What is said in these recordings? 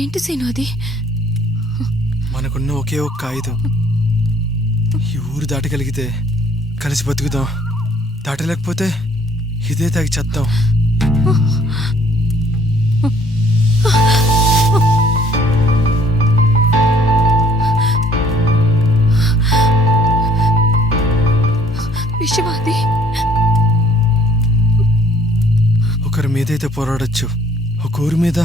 ఏంటి సీను అది? మనకున్న ఒకే ఒక్క ఆయుధం. ఈ ఊరు దాటగలిగితే కలిసి బతుకుదాం, దాటలేకపోతే ఇదే తాగి చేద్దాం. విషవాది ఒకరి మీదైతే పోరాడొచ్చు, ఒక ఊరి మీద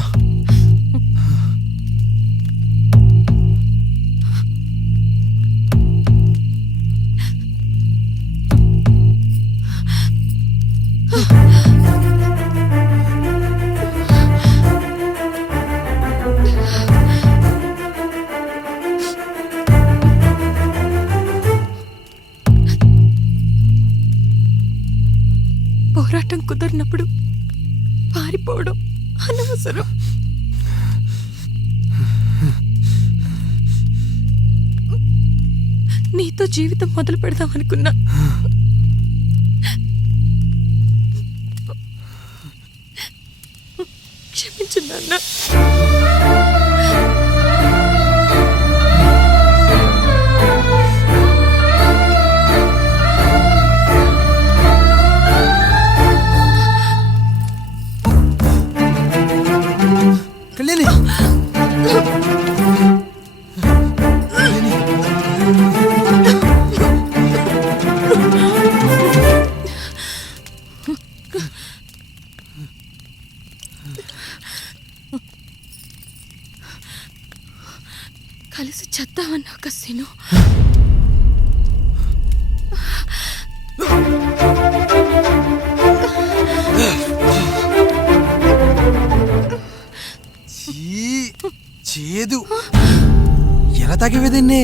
పోరాటం కుదరినప్పుడు పారిపోవడం అనవసరం. నీతో జీవితం మొదలు పెడదాం అనుకున్నా. క్షమించు నాన్న. కళ్యాణి, కలిసి చేద్దామన్నా కసీను. చేదు ఎలా తాగేవేదన్నే?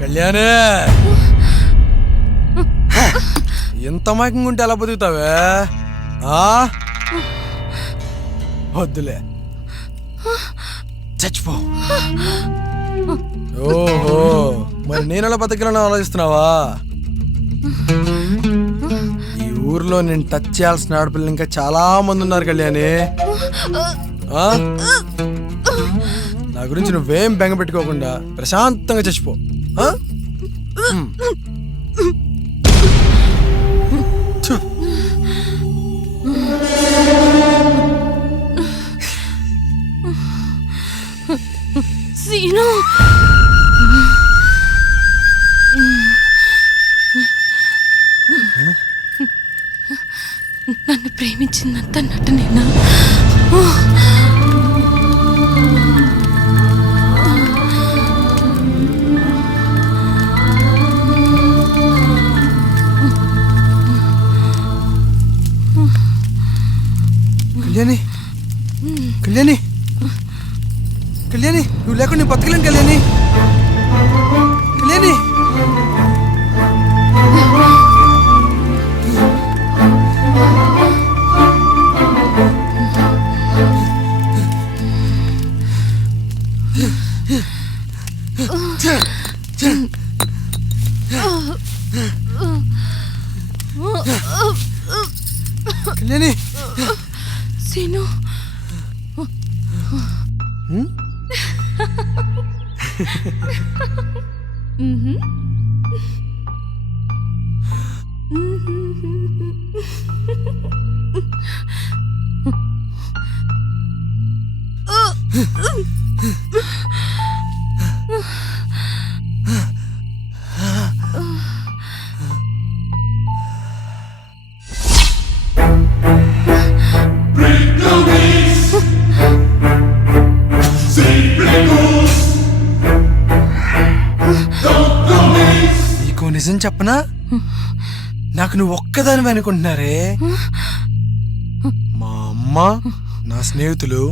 కళ్యాణే, ఎంత మైకంగా ఉంటే ఎలా బతుకుతావే? వద్దులే, చచ్చిపో. ఓహో, మరి నేనెలా బతకాలని ఆలోచిస్తున్నావా? ఈ ఊర్లో నేను టచ్ చేయాల్సిన ఆడపిల్లలు ఇంకా చాలా మంది ఉన్నారు కళ్యాణి. నా గురించి నువ్వేం బెంగ పెట్టుకోకుండా ప్రశాంతంగా చచ్చిపో. సీను, నన్ను ప్రేమించిందంతా నటనేనా? కళ్యాణి, కళ్యాణి, కళ్యాణి, నువ్వు లేకుండా నేను బతకలేను కళ్యాణి. కళ్యాణి, కళ్యాణి, సీను, నిజం చెప్పనా? నాకు నువ్వు ఒక్కదానివి అనుకుంటున్నారే. మా అమ్మ, నా స్నేహితులు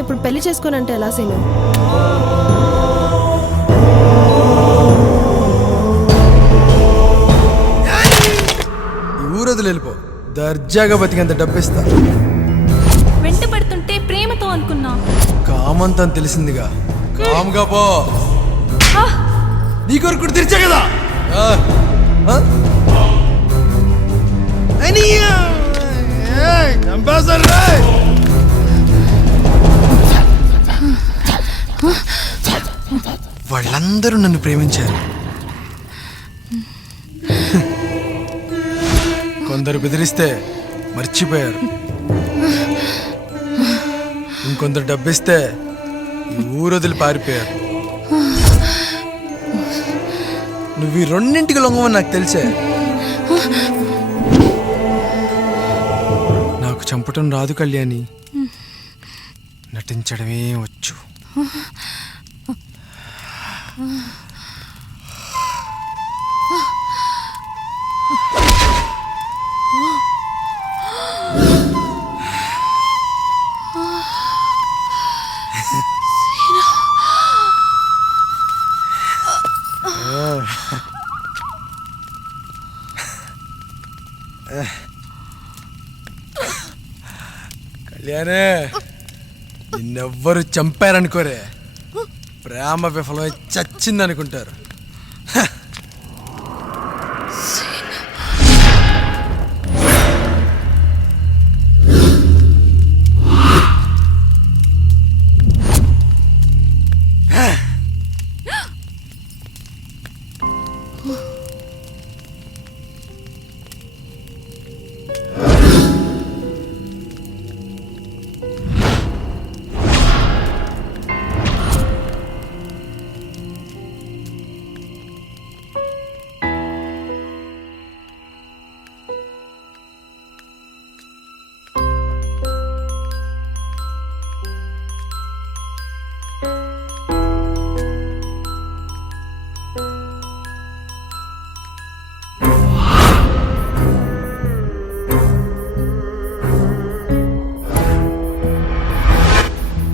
ఇప్పుడు పెళ్లి చేసుకోనంటే ఎలా సీను? ఊరొదిలి వెళ్ళిపో. దర్జాగా బతికేంత డబ్బిస్తా. వెంట పడుతుంటే ప్రేమతో అనుకున్నా. కామంతా తెలిసిందిగా. కామ్గా పో. నీ కొరకు తెరిచా కదా. వాళ్ళందరూ నన్ను ప్రేమించారు. కొందరు బెదిరిస్తే మర్చిపోయారు. ఇంకొందరు డబ్బిస్తే ఈ ఊరొదిలి పారిపోయారు. నువ్వు ఈ రెండింటికి లొంగవని నాకు తెలిసే. నాకు చంపటం రాదు కళ్యాణి, నటించడమే వచ్చు. కళ్యాణే, నిన్నెవ్వరు చంపారనుకోరే, ప్రేమ విఫలమై చచ్చిందనుకుంటారు.